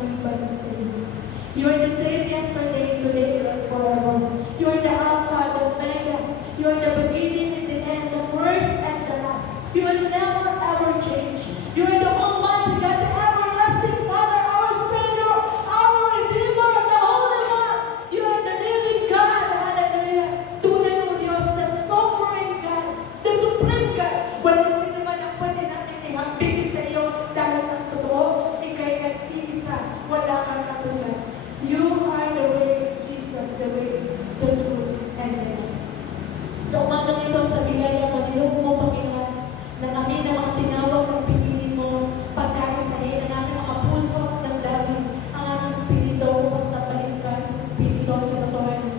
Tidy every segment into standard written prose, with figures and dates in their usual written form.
maliban sa iyo. You are the same yesterday, today, and forever. You are the Alpha, the Omega. You are the beginning and the end, the first and the last. You will never ever change. You are the Almighty God, the everlasting Father, our Savior, our Redeemer, the Holy One. You are the living God, hallelujah. Tunay mo Diyos, the sovereign God, the supreme God. Wala sino man ang pwede natin ihambing sa iyo dahil ang totoo, ikay nag-iisa, wala kang katulad. You are the way, Jesus, the way, the truth, and the life. Sa umagang ito, sa biyaya mo, nilong mo, Panginoon, na kami na mga tinawag ng pinili mo, pagkaisahin ang aming mga puso ng daming ang aming spirito upang sa paligkas sa spirito ng katotohanan.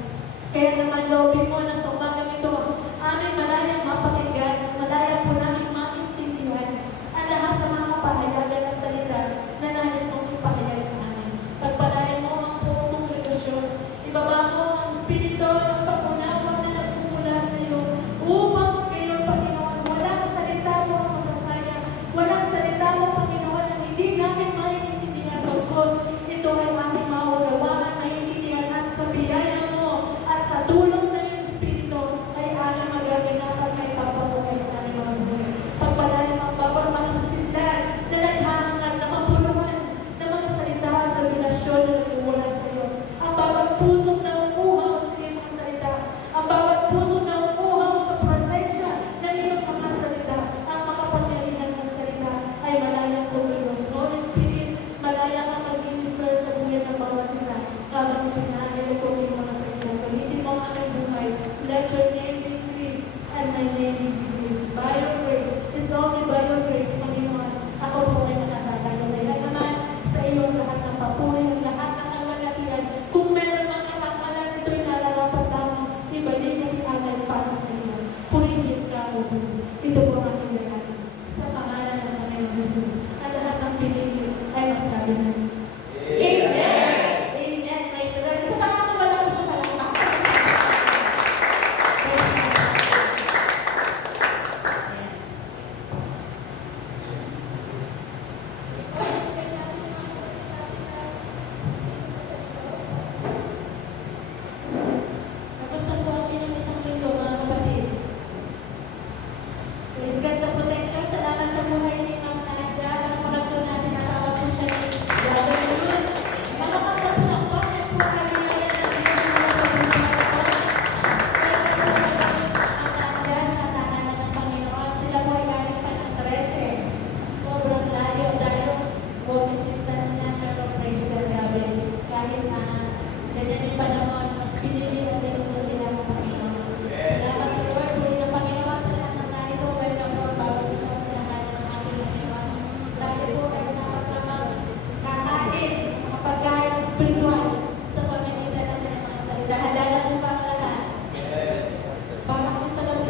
Kaya naman, loobin mo na sa umagang ito, aming malayang mapakinggan, malayang po namin maintindihan ang lahat ng mga pahayagan ng salita na nais mong ipahayag sa amin. Pagpalayan mo ang buong kongregasyon, ibaba mo ang spirito ng pag-unawa na nagmumula sa iyo upang sa ngayon, Panginoon, walang salita mo ang masasayang, walang salita mo, Panginoon, ang hindi namin maintindihan pagkos ito ay aming maunawaan, maintindihan at sa biyaya mo at sa tulong ng iyong spirito ay aming magaganap at may papatuloy sa aming mga buhay. Pagpalayan mo ang bawat mga sasindan na naghahangat na mapuluhan ng mga salita at revelasyon na nagmumula sa iyo. Ang bawat pusong na umuhaw sa iyong mga salita, ang bawat pusong na umuhaw sa presensya ng iyong mga salita, ang makapangyarihan ng salita ay malayang tumulong. Holy Spirit, malayang ang mag-minister sa buhay ng bawat isa. Habang pinahayag ko yung mga salita, gamitin mo ang aming buhay. Let your name be increased and my name be decreased. By your grace, it's only by your grace, Panginoon, ako po ay nakakatagal. Kaya naman sa iyong lahat ng papuri, ang lahat ng kamalatian, kung meron mga katakalan, ito'y nararapat lamang, ibalik ang amin para sa iyo. Purihin ka, O Diyos. Ito po ang aking lahat. Sa pangalan ng Panginoon Jesus, ang lahat ng pinili ay magsabi na. Amen! Amen! Praise the Lord. Sa pangalan wala ko sa palakpak. Tapos na po ang inyong isang linggo, mga kapatid. Praise God sa protection. Salamat sa buhay ni Ma'am Nadia. Ang mga po natin natawag po siya ni Brother Luz. Mga kapatid po, at po kami ngayon ang sa tahanan ng Panginoon. Sila po ay galing pa ng 13. Sobrang layo dahil walking distance na, pero praise God, grabe. Kahit na ganyan yung panahon, mas pinili at tinutulog nila ang Panginoon. Salamat sa Lord, puli ng Panginoon sa lahat ng narito. Welcome po ang bawat isa sa tahanan ng ating Panginoon. Tayo po ay sama-sama kakain, mga pagkain spiritual sa pamimitan natin ng mga salita. Handa na po ba ang lahat? Parang isa lang.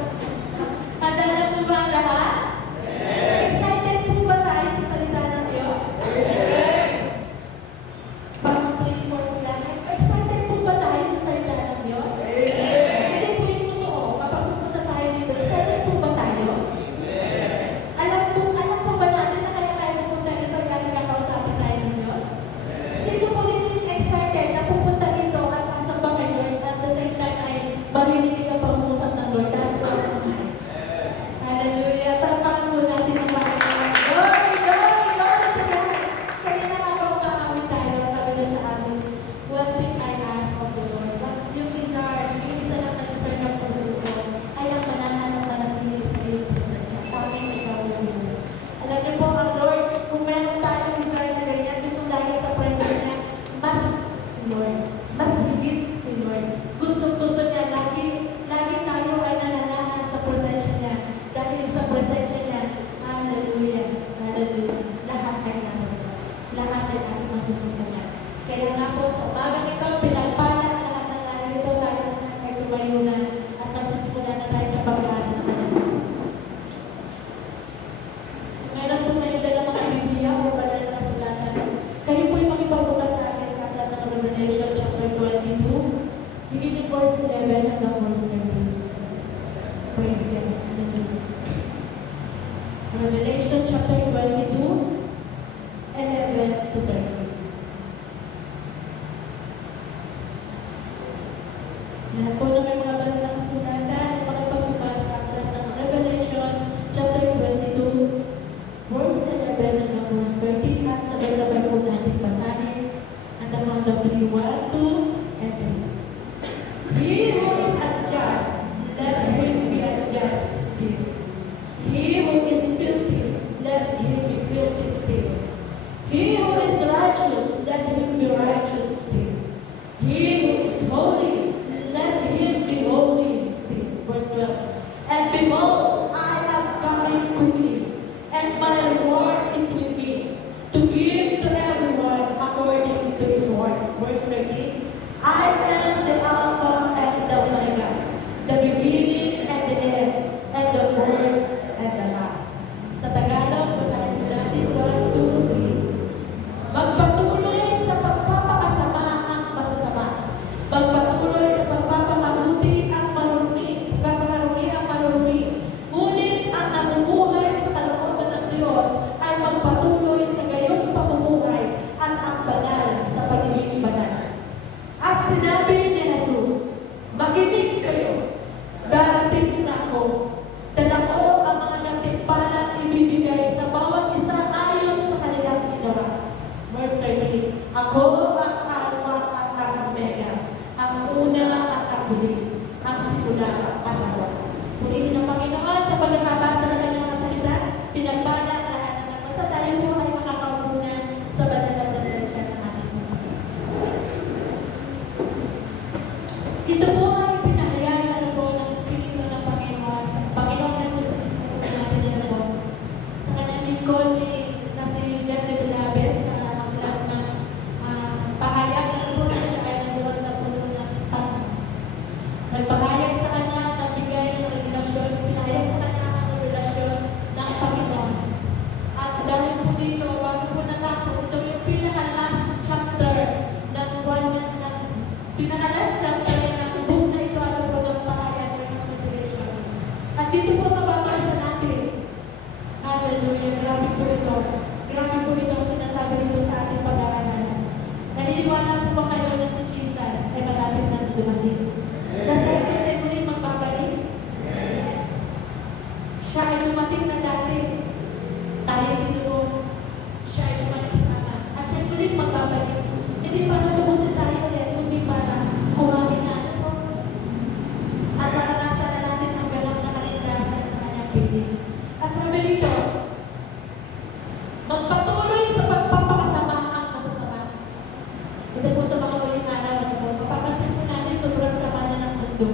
Handa na po ba ang lahat? Excited po ba tayo sa salita ng Diyos? Parang 3-4 lang. Excited po ba tayo sa salita ng Diyos? Hindi po yung totoo. Kapag pupunta tayo dito, excited po ba tayo? Alam po ba natin na kaya tayo pupunta dito ay galing kakausapin tayo ng Diyos? Sino po din yung excited na pupunta dito at sasamba kay Lord at the same time ay marinig ang pag-uusap ng Lord? That's the one. Hallelujah. Palakpakan po natin ang Panginoon. Glory, glory, glory to God. Kaya nakakawin tayo, sabi niya sa amin, one thing I ask of the Lord. Yung desire, yung isa lang na desire ng puso ko, ay ang manahanap na nakinig sa iyo sa niya. Tawagin sa ikaw ng Diyos. Alam niyo po, ang Lord, kung meron tayong desire na ganyan, gusto lagi sa presence niya, mas si Lord. Mas higit si Lord. Gusto niya, lagi tayo ay nananahan sa presensya niya. Dahil sa presensya niya, hallelujah, hallelujah, lahat ay nasa Diyos. Lahat ay ating masusundan. Kaya nga po, sa umagang ito, pinagpalan ang lahat ng narito tayo ay tumayo na at nasusundan na tayo sa pagkain ng Diyos. Meron po kayo dala mga Biblia o banal na kasulatan. Kayo po'y makipagbukas sa akin sa aklat ng Revelation chapter 22, beginning verse 11 hanggang verse 13. Praise God. Hallelujah. Revelation chapter 22, 11 to 13. pagpili. At sabi dito, magpatuloy sa pagpapakasama ang masasama. Ito po sa mga ulit araw na ito, mapapansin po natin sobrang sama na ng mundo.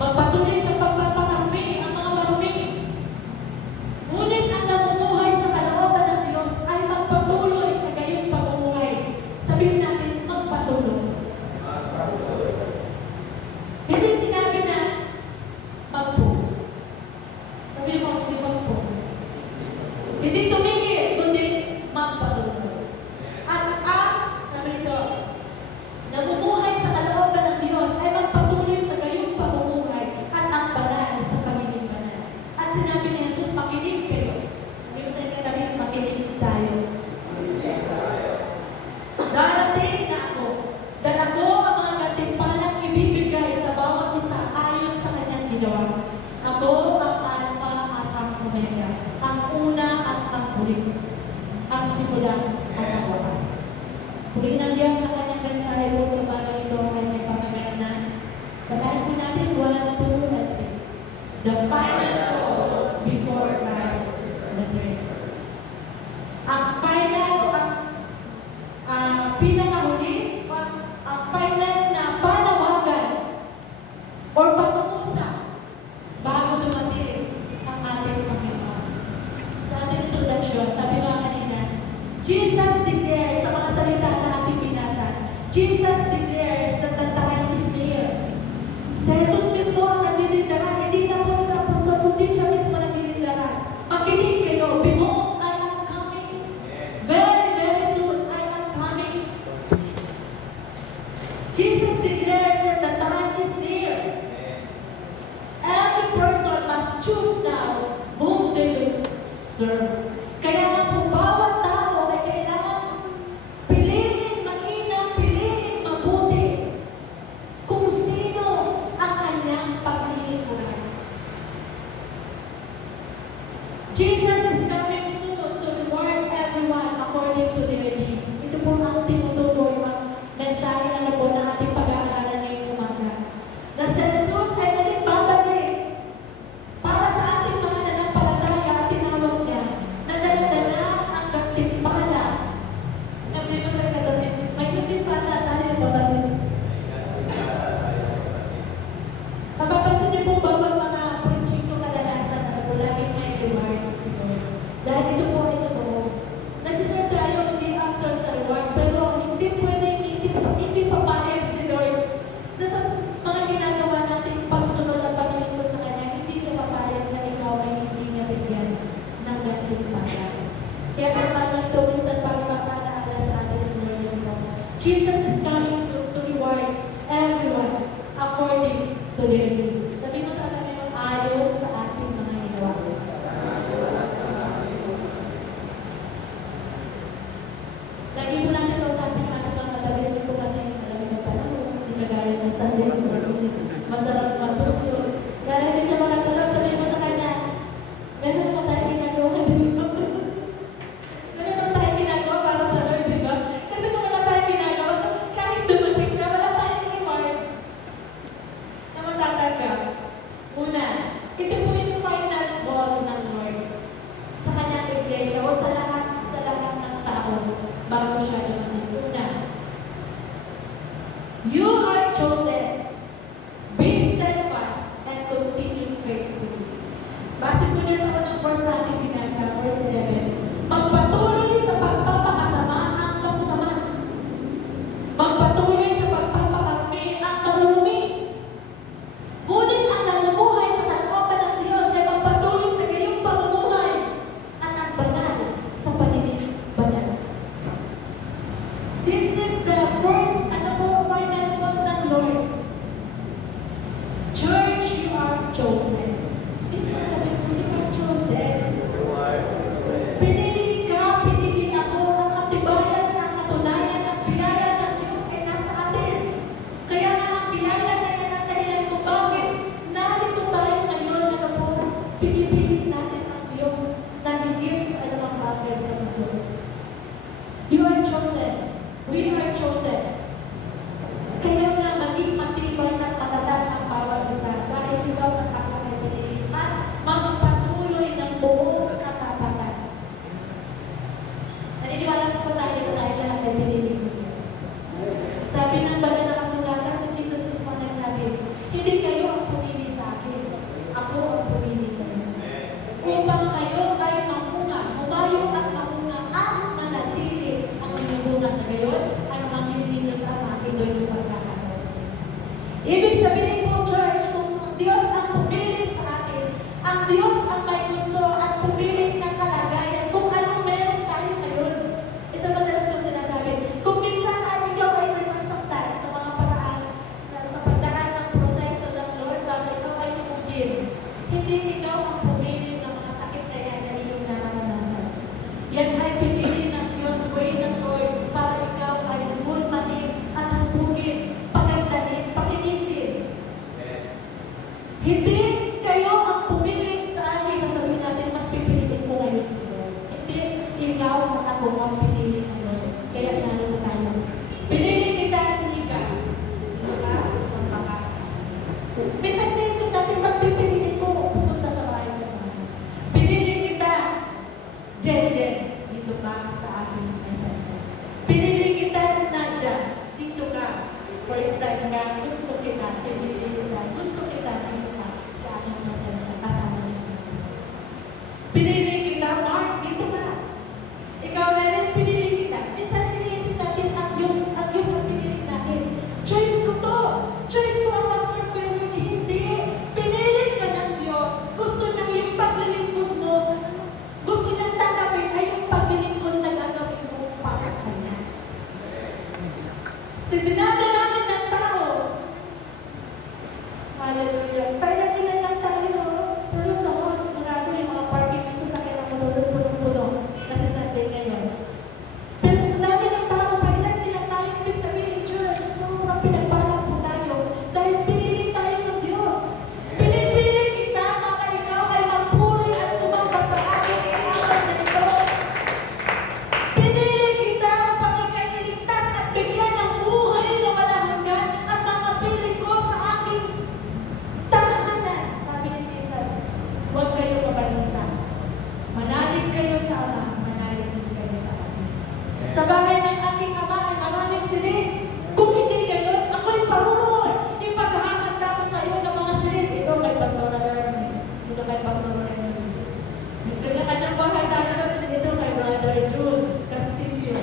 Magpatuloy sa pagpapakarami ang mga marumi. Ngunit ang namumuhay sa kalooban ng Diyos ay magpatuloy sa gayong pamumuhay. Sabihin natin, magpatuloy. Hindi sinabi na mag-post. Sabihin mo, hindi mag-post. Hindi tumigil, kundi magpatuloy. At sabi nito, namumuhay sa kalooban ng Diyos ay magpatuloy sa gayong pamumuhay at ang banal sa pagiging banal. At sinabi ni Jesus, makinig kayo. Sabi ko sa inyo kami, makinig tayo. Darating na ako. Dala ko ang mga gantimpalang ibibigay sa bawat isa ayon sa kanyang ginawa. Ako ang Alpha at ang Omega, ang una at ang huli, ang simula at ang wakas. Puri ng Diyos sa kanyang mensahe po sa bagay ito ay may pamaganan. Basahin po natin 1, 2, and 3. The final call before Christ returns. Ang final, pinakahuli, ang final na panawagan or pangungusap bago dumating ang ating Panginoon. Sa ating introduction, sabi nga kanina, Jesus declares sa mga salita na ating binasa, Jesus declares that the time is near. Sa Jesus mismo ang nagdidindaran, hindi na po ng apostol, kundi siya mismo nagdidindaran. Makinig kayo, behold, I am coming. Very, very soon, I am coming. Jesus declares that the time is near. Every person must choose now whom they will serve. Kaya nga po, bawat tao ay kailangan piliin mainam, piliin mabuti kung sino ang kanyang paglilingkuran. Jesus is coming soon to reward everyone according to their deeds. Ito po ang tinutukoy ang mensahe na po na ating pag-aaralan ngayong umaga. Na si Jesus ay nagbabalik para sa ating mga nanampalataya at tinawag niya na dala-dala ang gantimpala. Sabi mo sa kagabi, may gantimpala tayo ba tayo? Mapapansin niyo po ba mga preaching ko kadalasan na laging may reward si Lord? Dahil ito po ay totoo. Nagsiserve tayo hindi after sa reward, pero hindi pwede, hindi papayag si Lord na sa mga ginagawa natin pagsunod at paglilingkod sa Kanya, hindi siya papayag na ikaw ay hindi niya bigyan ng gantimpala. Kaya sa mga ito, minsan para mapalaala sa atin ng Lord ito. Jesus is coming soon to reward everyone according to their deeds. Sabi mo sa kanya yung ayon sa ating mga ginawa. Lagi po natin ito sa ating mga matalis ko kasi alam mo pa lang, hindi kagaya ng Sunday school. Masarap matulog. Kaya hindi siya makatulog, sabi mo sa kanya, meron pa tayo ginagawa, di ba? Meron pa tayo ginagawa para sa Lord, di ba? Kasi kung wala tayo ginagawa, kahit dumating siya, wala tayong reward na matatanggap. Una, ito po yung final call ng Lord sa kanyang iglesia o sa lahat ng tao bago siya dumating. Una, you are chosen. Be steadfast and continue faithfully. Base po niya sa unang verse natin binasa, verse 11. Magpatuloy sa pagpapakasama ang masasama. Magpatuloy sa pagpapakarami ang marurumi. Ngunit ang namumuhay sa kalooban ng Diyos ay magpatuloy sa gayong pamumuhay at ang banal sa pagiging banal. This is the first final call ng Lord. Church, you are chosen. You are chosen. Pinili ka, pinili ako, ang katibayan, ang katunayan, ang biyaya ng Diyos ay nasa atin. Kaya nga ang biyaya na yan ang dahilan kung bakit narito tayo ngayon na po pinipili natin ang Diyos na higit sa anumang bagay sa mundo. You are chosen. We are chosen. Kaya nga maging matibay at matatag ang bawat isa dahil ikaw at ako ay pinili at Diyos ang may gusto at pumili ng kalagayan kung anong meron tayo ngayon. Ito madalas yung sinasabi. Kung minsan ay ikaw ay nasasaktan sa mga paraan na sa pagdaan ng proseso ng Lord, bakit ikaw ay tumugin. Hindi ikaw ang pumili ng mga sakit na yan na iyong naranasan. Yan ay pinili ng Diyos, way ng Lord, para ikaw ay hulmahin at hubugin, pagandahin, pakinisin. Hindi kayo ang pumili sa akin na sabihin natin, mas pipiliin ko ngayon si Lord. Hindi, ikaw ang ako ang pinili ng Lord. Kaya nalo tayo. Pinili kita at ika. Lukas, magpakasa. Minsan naisip natin, mas pipiliin ko pupunta sa bahay sa mga. Pinili kita, Jen, dito ka sa aking message. Pinili kita, Nadia, dito ka. First time ka, gusto kita, pinili kita, gusto kita, dito ka sa aking message, kasama niyo. Pinili kita, Mark, dito ka. Ikaw na rin, pinili kita. Minsan iniisip natin, ang Diyos ang pinili natin. Choice ko to. Choice ko ang mag-serve ko yun. Hindi. Pinili ka ng Diyos. Gusto niya yung paglilingkod mo. Gusto niyang tanggapin ay yung paglilingkod na gagawin mo para sa Kanya. Sininabi namin ng tao. Hallelujah. Kaya tingnan lang tayo. Pero sa oras, marami yung mga parking dito sa kanya puno-puno. Kasi Sunday ngayon. Pero sa dami ng tao, kailan nila tayo ibig sabihin, church, sobrang pinagpalang po tayo. Dahil pinili tayo ng Diyos. Pinipili kita para ikaw ay magpuri at sumamba sa ating iyaman na ito. Pinili kita para ikay iligtas at bigyan ng buhay na walang hanggan at mga piling ko sa aking tahanan. Sabi ni Jesus, huwag kayo mabalisa. Manalig kayo sa Ama, manalig din kayo sa akin. Sa bahay ng aking Ama ay maraming silid. Kung hindi gayon, ako'y paruroon. Ipaghahanap sa akin kayo ng mga silid. Ito kay Pastor Ernie. Ito kay Pastor Ernie. Ito kanyang bahay tayo natin. Ito kay Brother Jude Castillo.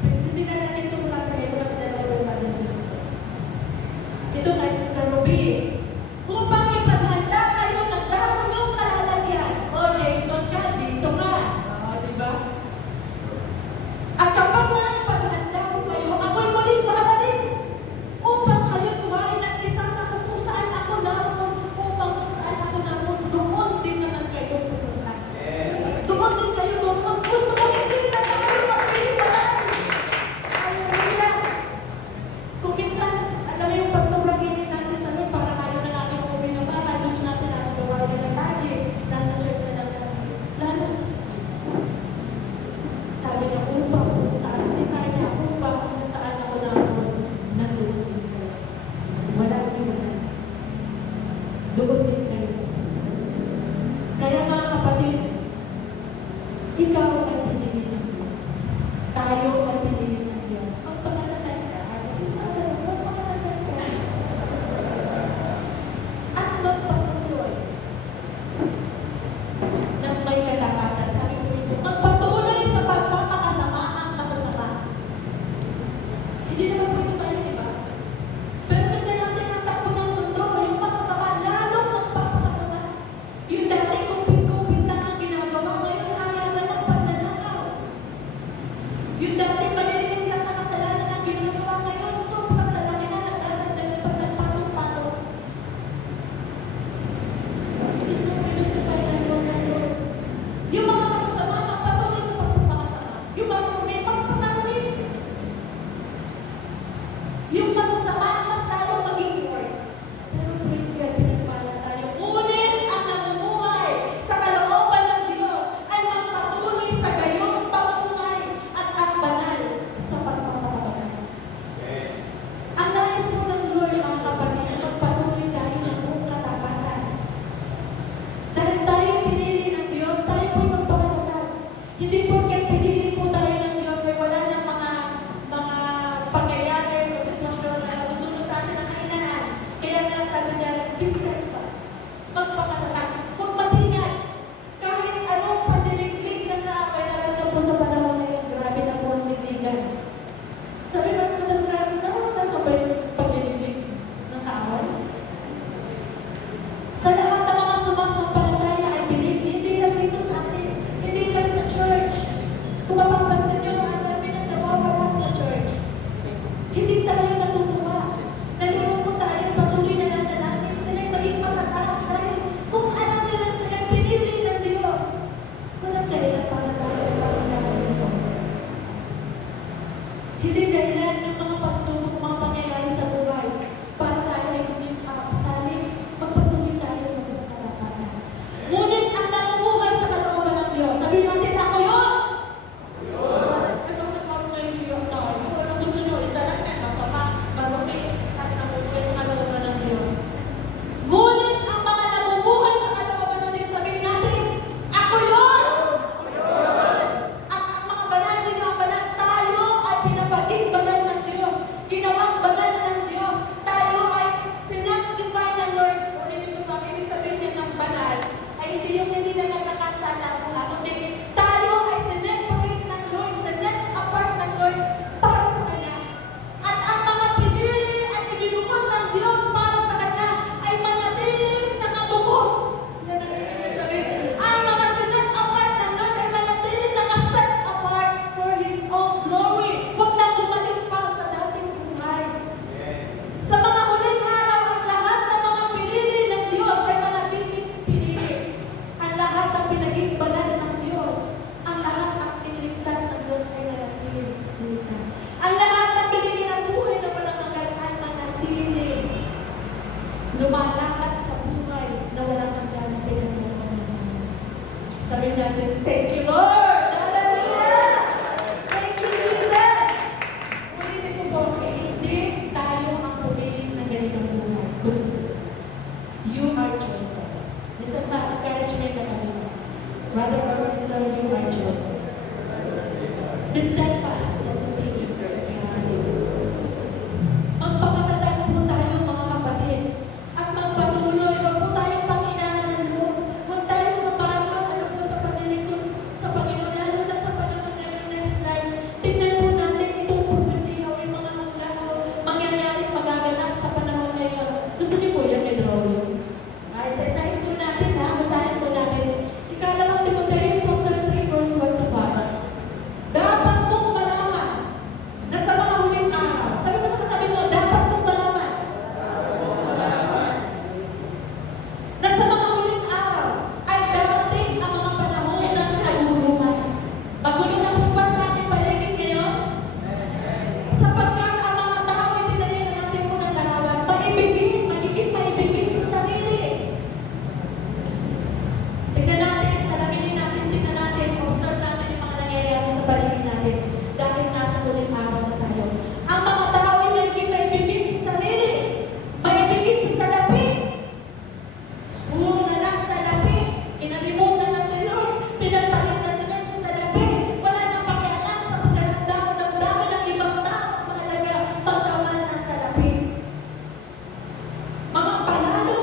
Hindi na natin ito mula sa iyo kasi dalawa sa atin. Ito kay Sister Ruby. Upang ipaghanda kayo ng damo niyong kalalagyan. O Jason ka, dito ka. O, diba? At kapag Sabi natin, thank you, Lord! Hallelujah! Thank you, Jesus! Ulitin ko po, hindi tayo ang pumili ng ganitong buhay. You are chosen. This is not encouragement na kami. Brother or sister, you are chosen. Be steadfast in the Spirit. Magpakatandaan po tayo mga kapatid. At magpatuloy, wag po tayong panghinaan ng Lord. Huwag tayong mapagod, ano po sa panilingkod sa Panginoon, lalo na sa panahon ngayon next time. Tingnan po natin itong propesiya o yung mga mangyayari magaganap sa panahon ngayon. Gusto niyo po yan, may drawing? Ay, sa-isahin po natin ha, basahin po natin. Ikalawang Timoteo chapter 3 verse 1 to 5. Dapat mong malaman na sa mga huling araw, sabi mo sa katabi mo, dapat mong malaman na sa mga huling araw ay darating ang mga panahon ng kaguluhan. Magulo na po ba sa ating paligid ngayon? Sapagkat ang mga tao ay tinanong natin po ng larawan, maibigin, magiging maibigin sa sarili. Tingnan natin, salaminin natin, tingnan natin, observe natin yung mga nangyayari sa paligid natin dahil nasa huling araw na tayo. Ang mga tao ay magiging maibigin sa sarili, maibigin sa salapi. Puro na lang salapi, inalimutan na si Lord, pinagpalit na si Lord sa salapi. Wala nang pakialam sa pagkaramdaman ng ibang tao, mahalaga pagkawan ng salapi. Mga panalo.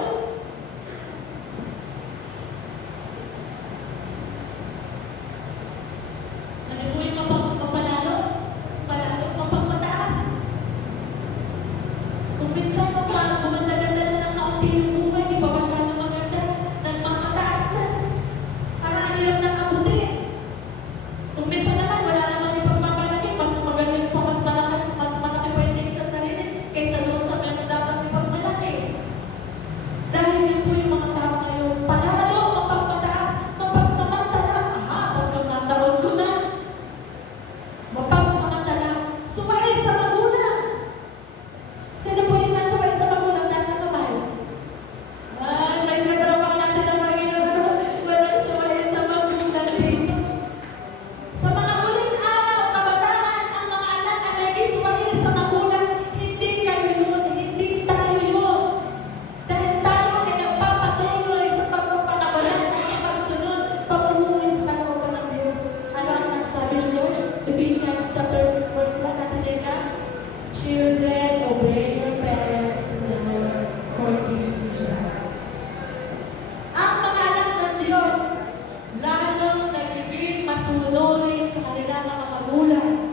Ano po yung mapanalo? Panalo, mapagmataas. Kung minsan mo pa, gumanda-ganda na ng kaunti yung buhay, di ba masyado maganda? Nagmamataas na. Parang hirap ng kabuti. Kung minsan naman, wala naman yung pagpapalaki, mas magaling pa, mas malaki pa yung sa sarili, kaysa doon sa mga dapat yung pagmalaki. Dahil yun po yung mga tao ngayon, panalo, mapagmataas, mapagsamantala. Aha, pagkakataon ko na. Mapagsamantala, sumail sa magulang. Sino po yung nasumail sa magulang? Nasa kamay. Ay, may sagrapang natin ang Panginoon. Walang sumail sa magulang dito. Sa mga huling araw, kabataan, ang mga anak ay naging sumail sa magulang. Hindi kayo yun, hindi tayo yun. Dahil tayo ay nagpapatuloy sa pagpapakabalan at pagsunod, pag-umuwi sa kalooban ng Diyos. Ano ang nagsabi ng Lord? Ephesians chapter 6 verse 1 natin din na, children, obey your parents in the Lord, for this is right. Ang mga anak ng Diyos, lalong nagiging masunurin sa kanilang mga magulang.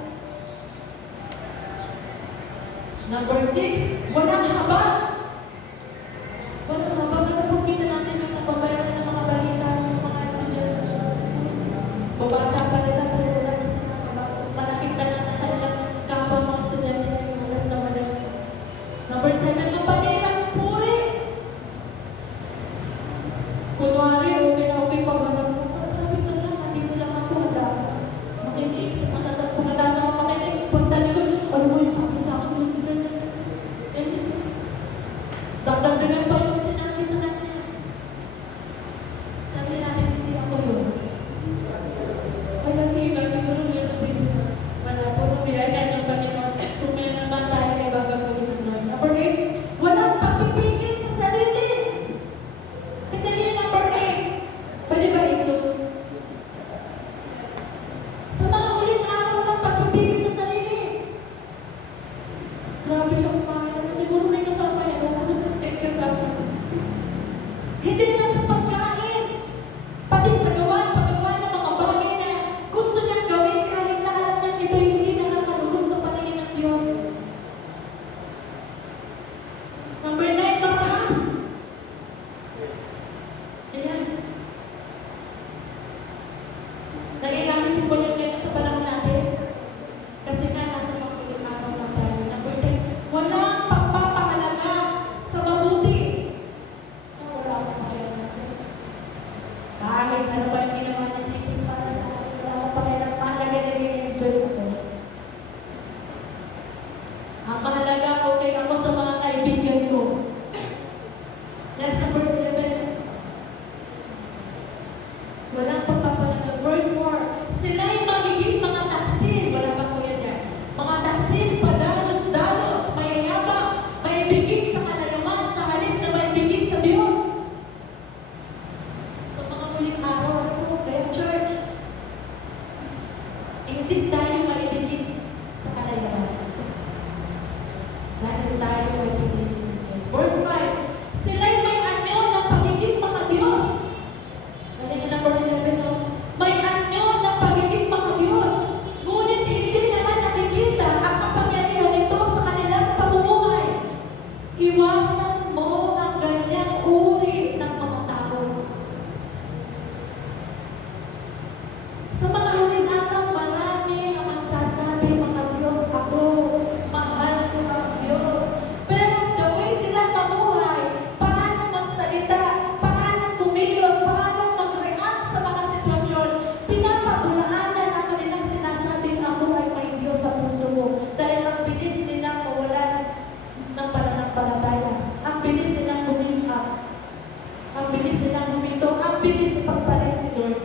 Number 6, walang habag. Walang habag. Ano po natin yung nababayaran ng mga balita sa mga estudyante sa school? Babata pa nila, pero wala na sila habag. Malapit na lang na kanilang kapwa mga estudyante na yung malas na malas. Number 7, mapanirang puri. Kunwari, okay pa ba na po? Sabi ko lang, nandito lang ako, handa. Makinig, pagkatasa mo makinig, pagtalikod, ano mo yung sabi sa akin, dagdagan pa yung sinabi sa kanya. Sabi natin, hindi ako yun. Kaya tiba, siguro yun ang din. Wala po, biyaya ng Panginoon. Kung may naman tayo, ay bagagawin ng Lord. Number 8, walang pagpipigil sa sarili. Tignan niyo yung number 8. Pwede ba isip? Sa mga huling araw, walang pagpipigil sa sarili. Grabe siya kumain. Siguro may kasama yan. Wala ko sa kasama. Hindi lang sa pagkain. Pati sa paggawa ng mga bagay na gusto niyang gawin kahit na alam niya ito hindi nakakalugod sa paningin ng Diyos. Number 9, mataas. Ayan. Nagiging po yan ngayon sa panahon natin. Kasi nga, nasa mga huling araw na tayo. Number 10, walang pagpapahalaga sa mabuti. Wala akong pakialam natin. Kahit ano ba yung ginawa ng Jesus para sa akin, wala akong pakialam. Mahalaga na i-enjoy ko. Ang mahalaga, okay ako sa mga kaibigan ko. Next, number 11. Walang pagpapahalaga araw. Ano kaya church? Hindi tayo maibigit sa kalayaan. Dahil tayo ay pinili ng Diyos. Verse 5, sila'y may anyo ng pagiging makadiyos. Dahil na ko rin may anyo ng pagiging makadiyos. Ngunit hindi naman nakikita ang kapangyarihan nito sa kanilang pamumuhay. Iwasan mo ang ganyang uri ng mga tao. Sa mga huling araw, marami ang magsasabi, mga Diyos ako, mahal ko ang Diyos. Pero the way sila mamuhay, paano magsalita, paano kumilos, paano mag-react sa mga sitwasyon, pinapabulaanan ang kanilang sinasabing ako ay may Diyos sa puso mo. Dahil ang bilis nilang mawalan ng pananampalataya. Ang bilis nilang bumingka. Ang bilis nilang humito. Ang bilis ipagpalit si Lord.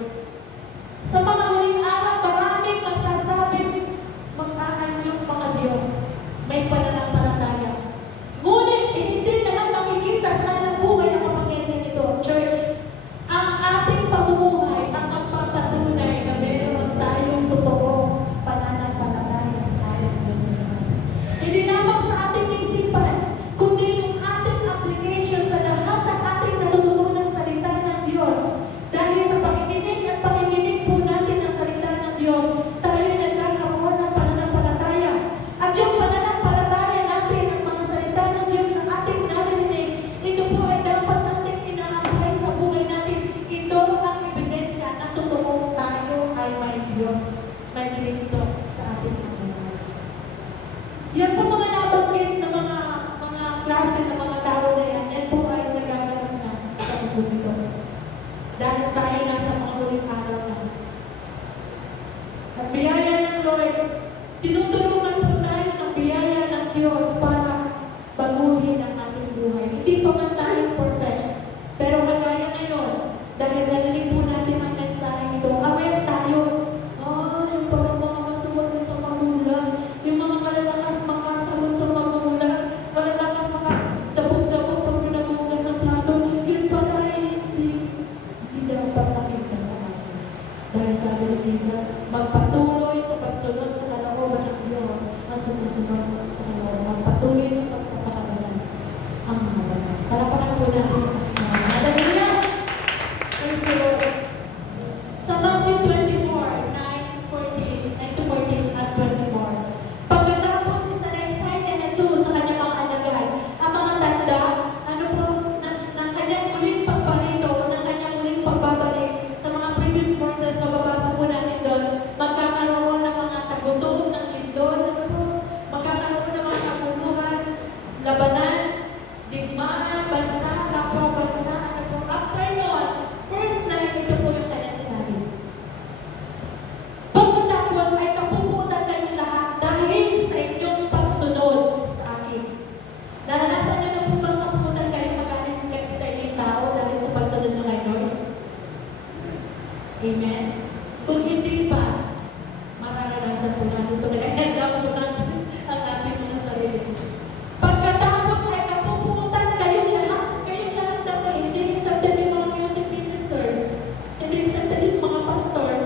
Sa mga huling araw, maraming magsasabing mag-aanyong mga Diyos. May pananampalataya. Ngunit, hindi naman makikita sa kanilang buhay ang kapangyarihan nito. Church, ang ating pamumuhay ang magpapatunay na meron tayong totoo pananampalataya sa ating Diyos. Hindi lamang sa ating isipan, kundi yung ating application sa lahat ng ating natutunan salita ng Diyos. Dahil sa pakikinig at pakikinig po natin ng salita ng Diyos, tayo nagkakaroon ng pananampalataya. At yung pananampalataya natin ang mga salita ng Diyos na ating narinig, ito po ay dapat natin inaabuhay sa buhay natin. Ito ang ebidensya na totoo tayo ay may Diyos, may Kristo sa ating buhay. Yan po mga nabanggit na mga klase ng mga tao na yan po ay nagaganap na sa mundo nito. Dahil tayo nasa mga huling araw na. Ang biyaya ng Lord, tinutulungan po tayo ng biyaya ng Diyos para baguhin ang ating buhay. Hindi pa man tayo perfect. Pero kagaya ngayon, dahil narinig po natin ang mensahe nito, aware tayo. Yung parang mga masuwag sa magulang, yung mga malalakas makasawag sa magulang, malalakas makadabog-dabog pag pinagugas ng plato, yun pala ay hindi dapat nakita sa atin. Dahil sabi ni Jesus, magpatuloy sa pagsunod sa kalooban ng Diyos at sa pagsunod sa kalooban. Magpatuloy sa pagpapakagalan ang mga banal. Palapakan po natin. Hallelujah! Praise the Lord. Sa Matthew 24, 9-14 at 24. Pagkatapos isalaysay ni Jesus sa kanyang mga alagad, ang mga tanda, ng kanyang muling pagparito, ng kanyang muling pagbabalik sa mga previous verses na babasa po natin doon, magkakaroon ng mga tagutom ng lindol, magkakaroon ng mga kapuluhan, labanan, digmaan, bansa, kapwa-bansa, after noon, verse 9, ito po yung kanyang sinabi. Pagkatapos ay kapuputan kayong lahat dahil sa inyong pagsunod sa akin. Naranasan niyo na po bang kapuputan kayo magaling sa inyong tao dahil sa pagsunod ng kay Lord? Amen? Kung hindi pa, mararanasan po natin ito. Nag-end po natin ang ating mga sarili. Pagkatapos ay kapuputan kayong lahat dapat hindi accepted yung mga music ministers, hindi accepted yung mga pastors.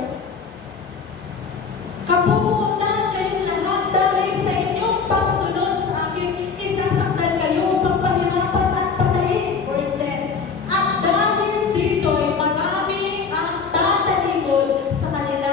Kapuputan kayong lahat dahil sa inyong pagsunod sa akin, isasaktan kayo upang pahirapan at patayin. Verse 10. At dahil dito'y marami ang tatalikod sa kanila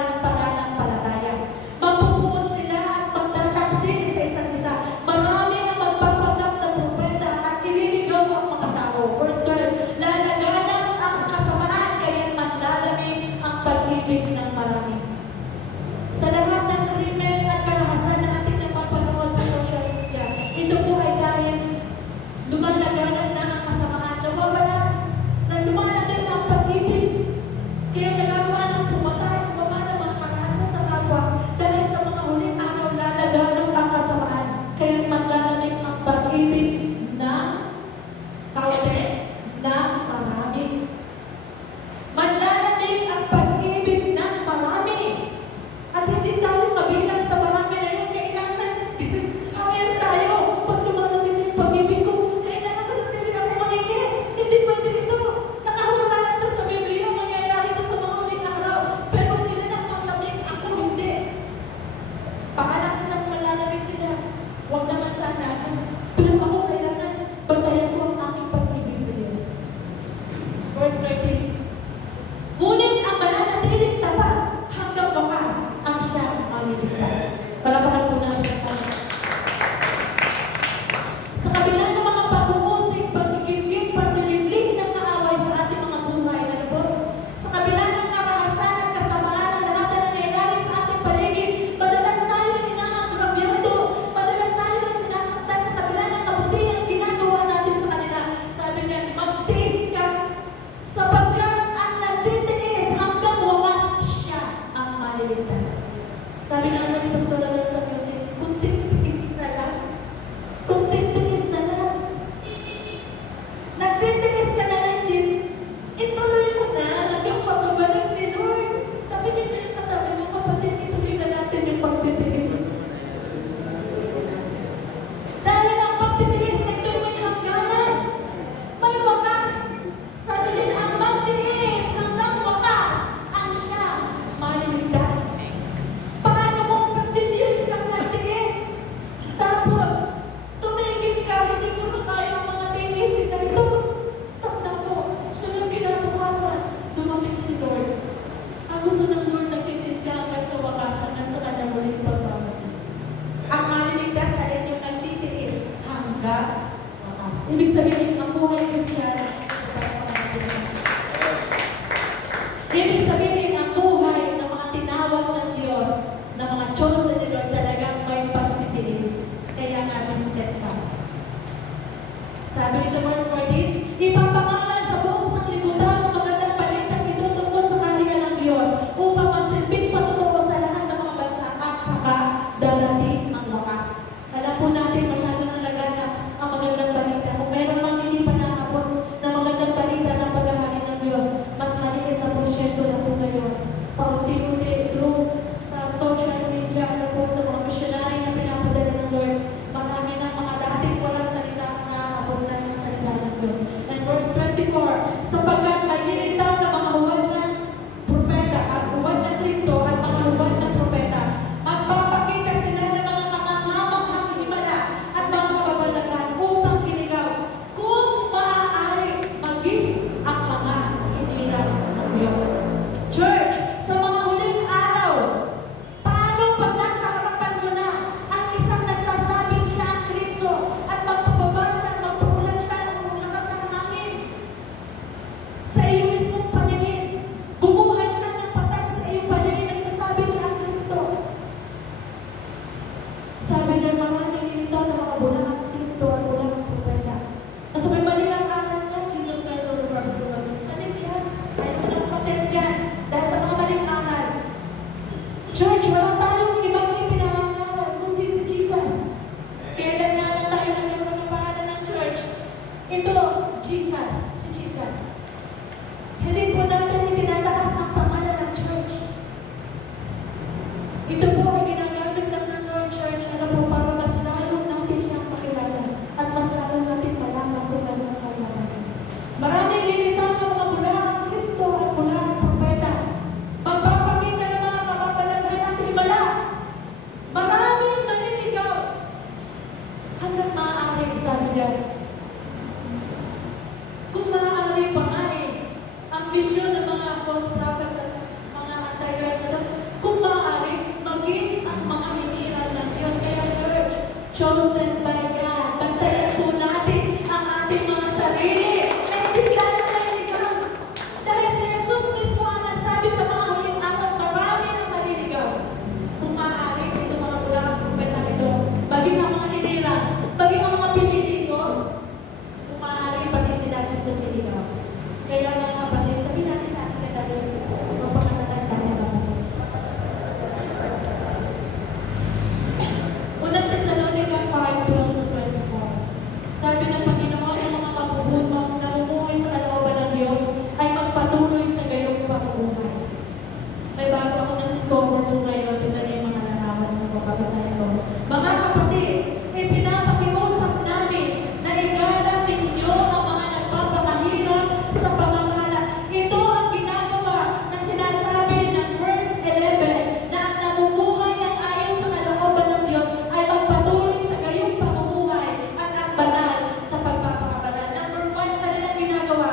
discover po ngayon, ito na yung mga nalaman mo po, babasahin ko. Mga kapatid, ipinapakiusap namin na igalang ninyo ang mga nagpapakahirap sa pamamahala. Ito ang ginagawa na sinasabi ng verse 11 na ang namumuhay ng ayon sa kalooban ng Diyos ay magpatuloy sa gayong pamumuhay at ang banal sa pagpapakabanal. Number 1, kanilang ginagawa.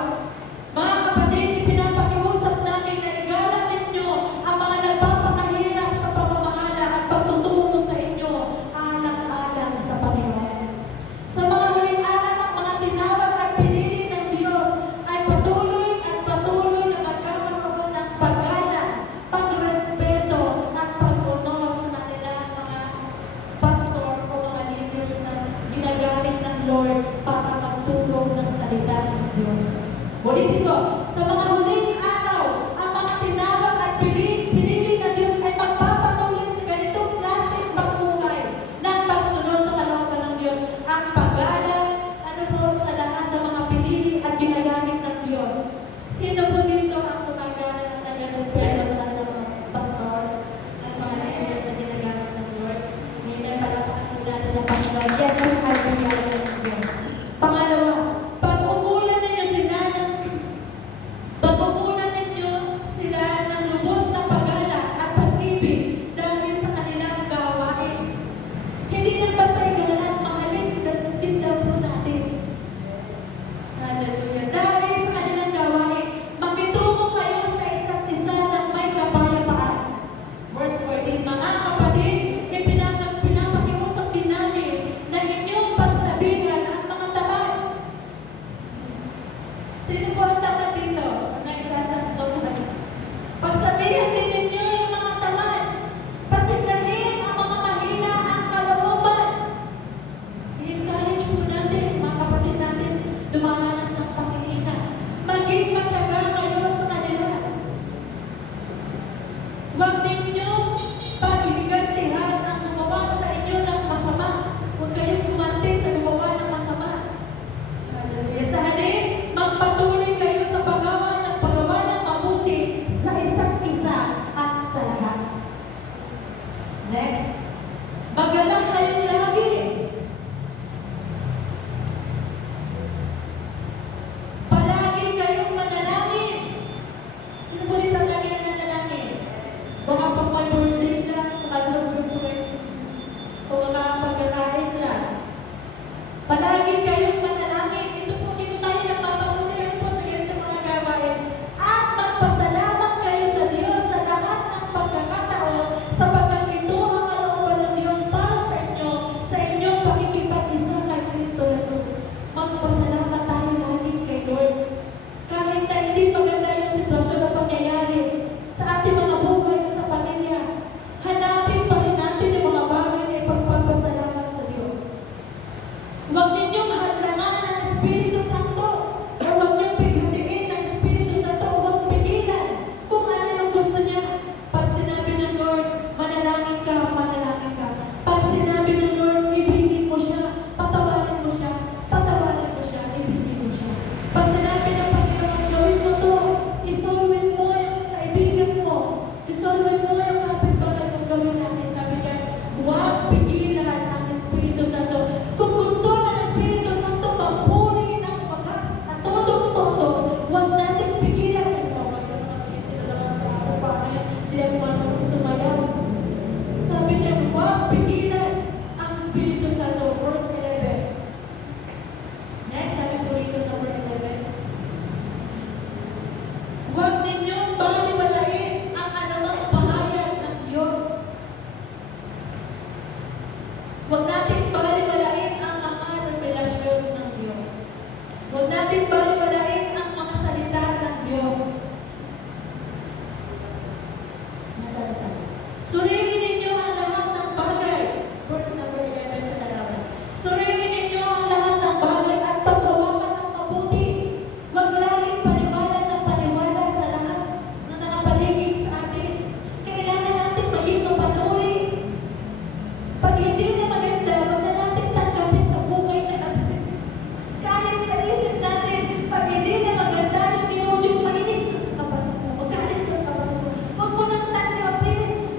Mga kapatid, ipinapakiusap namin na igalang ninyo ang mga nagpapakahirap sa pamamahala at pagtutungo sa inyo alang-alang sa Panginoon. Sa mga huling araw, ang mga tinawag at pinili ng Diyos ay patuloy na magkakaroon ng paggalang, pagrespeto at pag-honor sa kanilang mga pastor o mga leaders na ginagamit ng Lord para magtulong ng salita ng Diyos. Ulitin ko, sa mga huling araw, ang mga tinawag at pinili ng Diyos ay magpapatuloy sa ganitong klaseng pagbuhay ng pagsunod sa kalooban ng Diyos. Ang pag-aaral, sa lahat ng mga pinili at ginagamit ng Diyos. Sino po dito ang gumagana at nag-respeto sa lahat ng mga pastor at mga leaders na ginagamit ng Lord? Ngayon, palapakasyon natin ang Panginoon. Yan ang kailangan ng Diyos. Pangalawa, pag-uulan ninyo sila ng lubos na pag-ala at pag-ibig dahil sa kanilang gawain. Hindi lang basta igala at mahalin, din daw po natin. Hallelujah. Dahil sa kanilang gawain, makitungo kayo sa isa't isa ng may kapayapaan. Verse 14, mga kapatid, pinapakiusap din namin na inyong pagsabihan at mga tamad. Sino po ang tamad dito? Pagsabihan din ninyo yung mga tamad. Pasiglahin ang mga mahina ang kalooban. I-encourage po natin, mga kapatid natin, dumaranas ng panghihina. Maging matyaga kayo sa kanila. Huwag ninyo paghigantihan ang gumawa sa inyo ng masama. Huwag kayong gumanti sa gumawa ng masama. Sa halip, magpatuloy kayo sa paggawa ng mabuti sa isa't isa at sa lahat. Next, magalang kayong lagi. Palagi kayong manalangin. Sino po dito lagi na nanalangin? Mga pag-birthday lang, o mga pag-arain lang. Palagi kayong manalangin. Ito po dito tayo nagpapakunin po sa ganito mga gawain. At magpasalamat kayo sa Diyos sa lahat ng pagkakataon sapagkat ito ang kalooban ng Diyos para sa inyong pakikipag-isa kay Kristo Jesus. Magpasalamat tayo lagi kay Lord. Kahit na hindi maganda yung sitwasyon na pangyayari sa ating mga buhay at sa pamilya, hanapin pa rin natin yung mga bagay na ipagpapasalamat sa Diyos. Huwag ninyong hadlangan ang Espiritu Santo o huwag niyong pighatiin ang Espiritu Santo o huwag pigilan kung ano yung gusto niya. Pag sinabi ng Lord, manalangin ka. Pag sinabi ng Lord, ibigin mo siya, patawarin mo siya, ibigin mo siya. Pag sinabi ng Panginoon, gawin mo to, isolvin mo yung kaibigan mo, isolvin mo yung kapitbahay kung gawin natin. Sabi niya, huwag pigilan ang Espiritu Santo. Kung gusto ng Espiritu Santo magpuri ng wagas at todo-todo, huwag natin pigilan. Sila naman sa ako pa kaya hindi ako marunong sumayaw. Sabi niya, huwag pigilan ang Espiritu Santo. Verse 11. Next, sabi po rito number 11. Huwag ninyong baliwalain ang anumang pahayag ng Diyos. Huwag natin baliwalain ang mga revelasyon ng Diyos. Huwag natin baliwalain ang mga salita ng Diyos. Suriin ninyo ang lahat ng bagay. Verse number 11 sa dalawa. Suriin ninyo ang lahat ng bagay at paggawakan ng mabuti. Huwag laging paniwala sa lahat na nakapaligid sa atin. Kailangan natin maging mapanuri. Pag hindi na maganda, huwag na natin tanggapin sa buhay na natin. Kahit sa isip natin, pag hindi na maganda, yung mainis ka sa kapatid mo, magalit ka sa kapatid mo. Huwag mo nang tanggapin.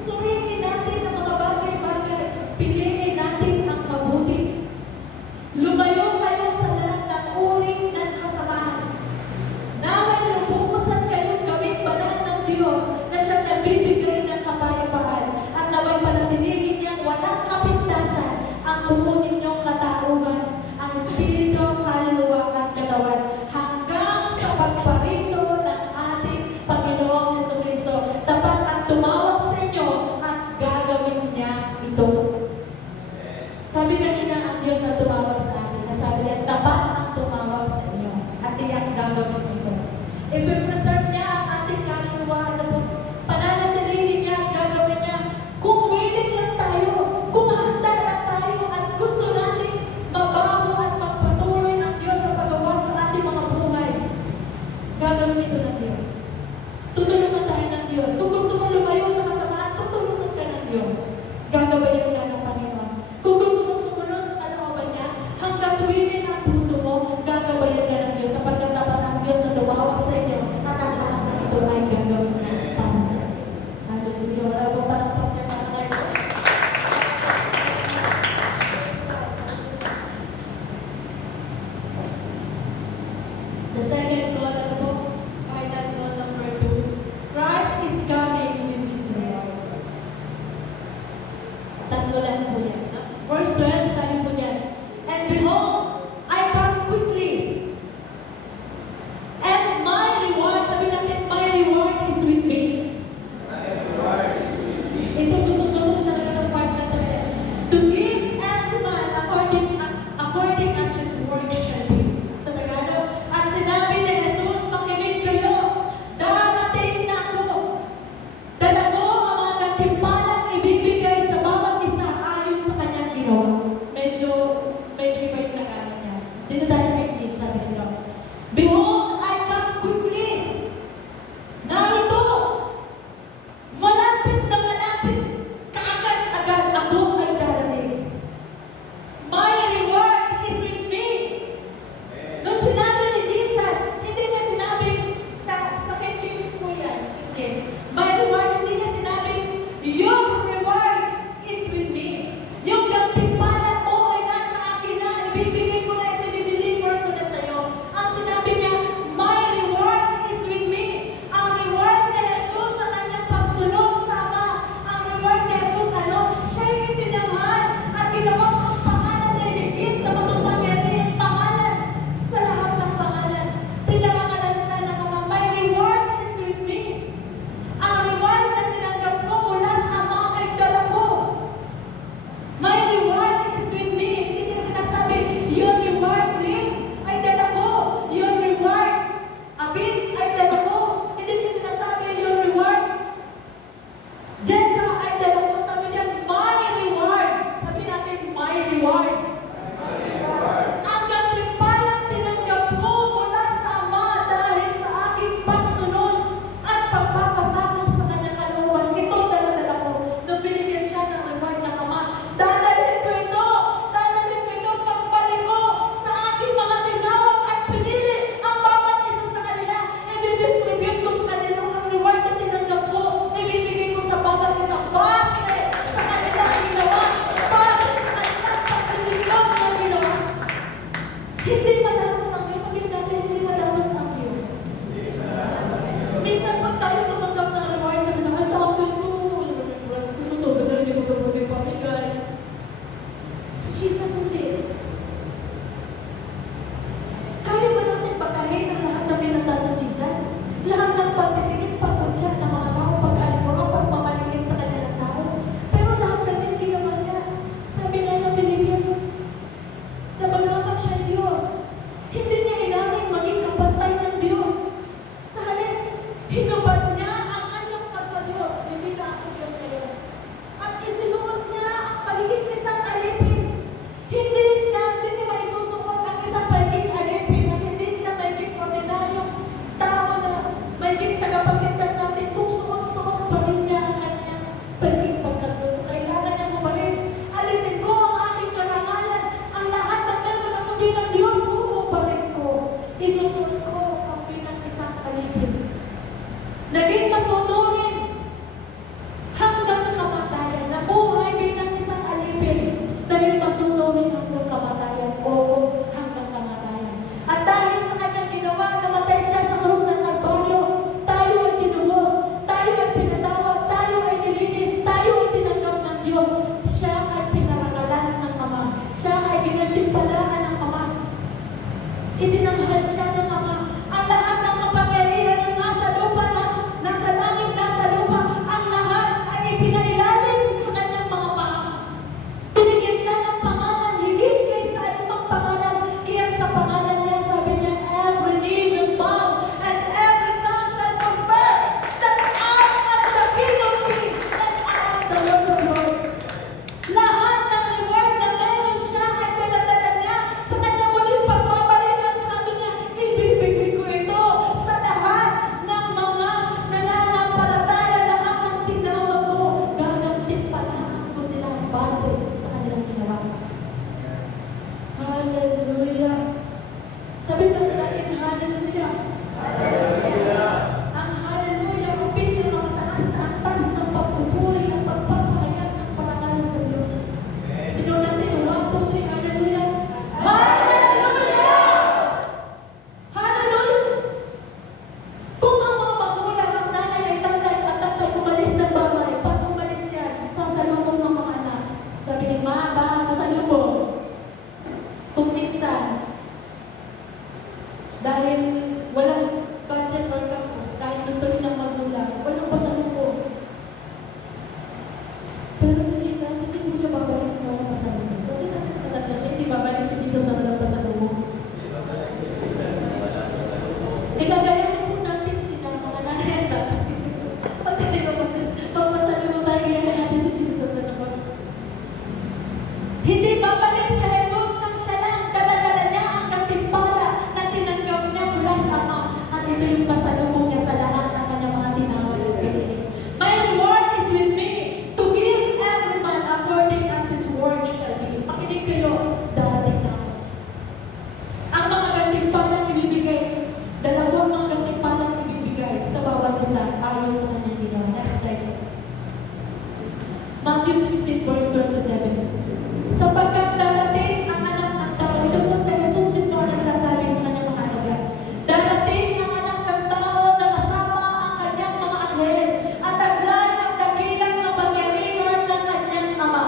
Matthew 16 verse 27. Sapagkat darating ang anak ng tao, ito po sa Jesus Cristo ang nagsasabi sa kanyang mga alagad. Darating ang anak ng tao na kasama ang kanyang mga anghel at taglan ang dakilang kapangyarihan ng kanyang ama.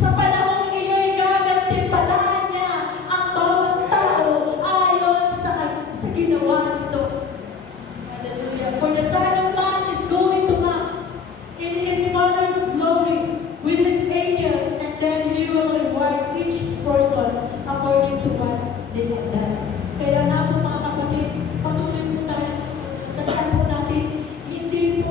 Sa panahong iyo'y gagantimpalaan niya ang bawat tao ayon sa ginawa nito. Hallelujah. For the Son of Man is going to come in His Father's glory with His angels, and then He will reward each person according to what they have done. Kaya nga po mga kapatid, patuloy po tayo sa tandaan po natin, hindi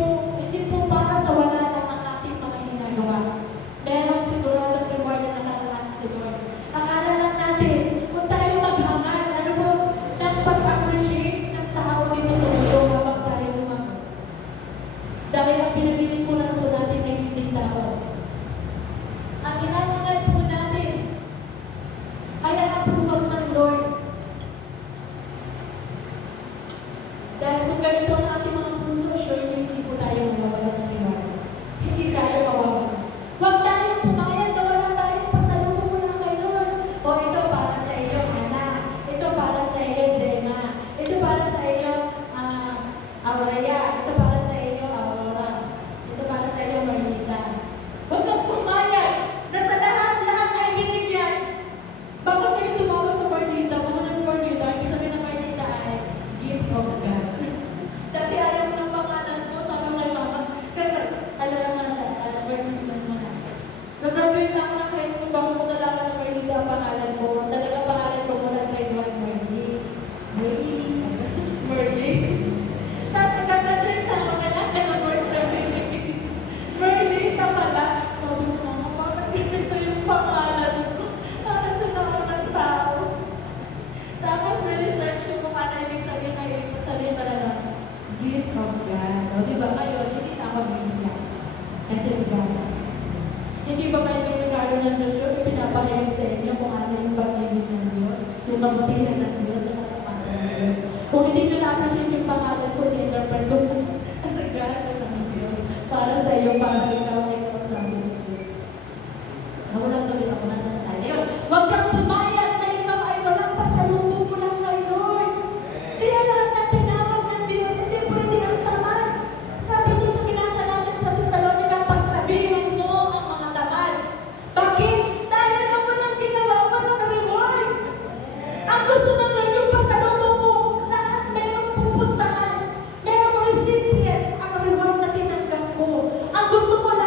po para sa wala lang ang ating mga ginagawa. Merong siguradong reward na nakaranas si Lord. Akala lang natin, kung tayo maghangal, ano po, ng pag-appreciate ng tao dito sa mundo habang tayo lumang. Dahil ang pinag-iipunan po natin ay hindi tao. Ang hinangangan po natin ay ang approval ng Lord. Dahil kung ganito ang ating mga puso, sure hindi po tayo mawawalan ng iwan. Hindi tayo mawawalan. Huwag tayong pumayag na wala tayong pasalubong mo lang kay Lord. O ito para sa iyo, Ana. Ito para sa iyo, Jenna. Ito para sa iyo, Auraya. Ito para sa iyo, Aurora. Ito para sa iyo, Marlita. Huwag kang pumayag na sa lahat ay binigyan. Bakit kayo tumawag sa Marlita? Mga ng Marlita, ang sabi ng Marlita ay gift of God. Dati ayaw mo ng pangalan ko, sabi ko kay mama, kasi alam naman na advertisement mo na. Nag-graduate na ako ng high school bago ko nalaman ng Marlita ang pangalan ko. Talaga pangalan ko mula grade 1, Marley. Tapos nag-graduate na ako na lang ng birth certificate. Marlita pala. Sabi ko, mama, bakit ito yung pangalan ko? Para sa tao ng tao. Tapos na-research ko kung ano ibig sabihin ng ibig sabihin talaga. Gift of God. O, di ba ngayon, hindi na ako bigyan. Kasi God. Hindi ba kayo may regalo ng Diyos yun? Pinapahayag sa inyo kung ano yung pag-ibig ng Diyos, yung kabutihan ng Diyos, yung katapangan ng Diyos. Kung hindi nyo na-appreciate yung pangalan ko, ni-interpret ko ang regalo ng Diyos para sa iyo, para ikaw ay kapasabi ng Diyos. Nawalang tuloy ako na sa tayo. Huwag kang pumayag na ikaw ay walang pasalubong mo lang kay Lord. Kaya lahat ng tinawag ng Diyos, hindi pwede ang tamad. Sabi niyo sa binasa natin sa Thessalonica, pagsabihin mo ang mga tamad. Bakit? Dahil ang walang ginawa, walang reward. Ang gusto ng Lord yung pasalubong mo, lahat merong pupuntahan, merong recipient, ang reward na tinanggap mo. Ang gusto mo lahat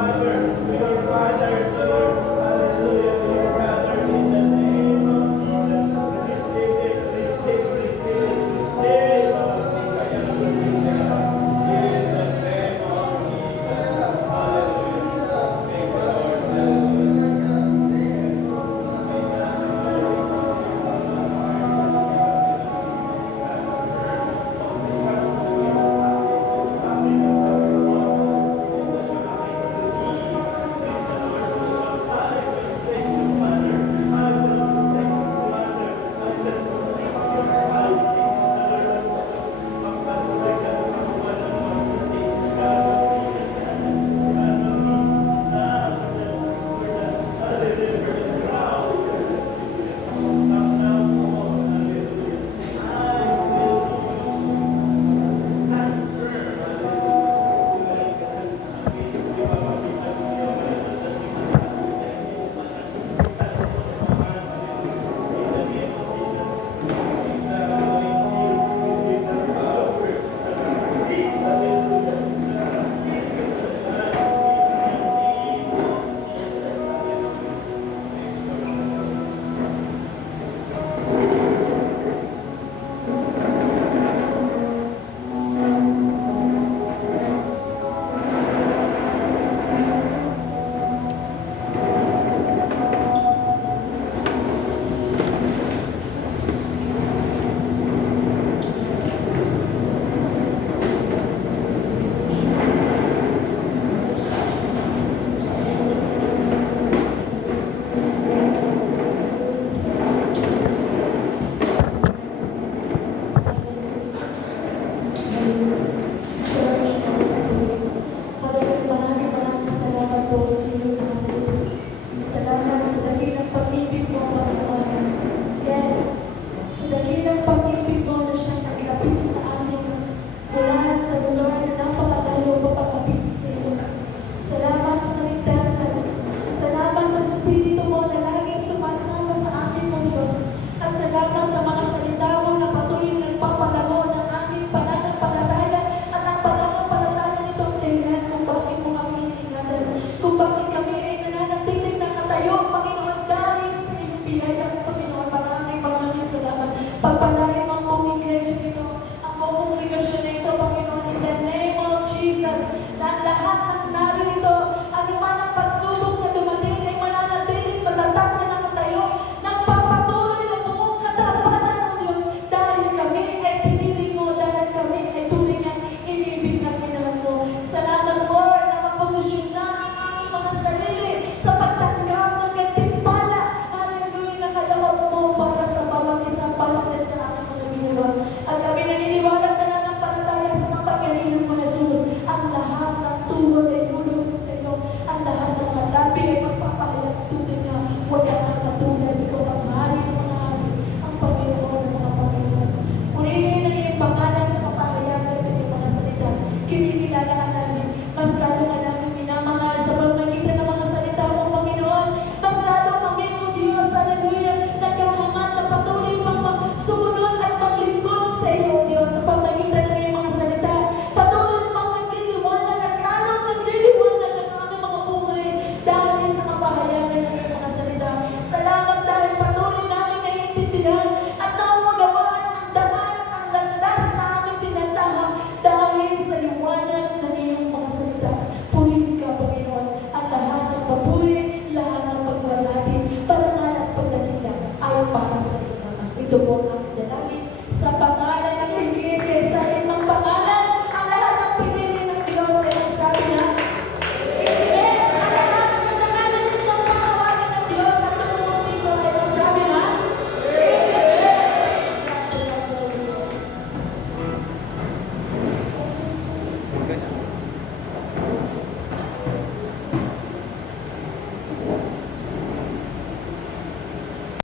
Father, we are glad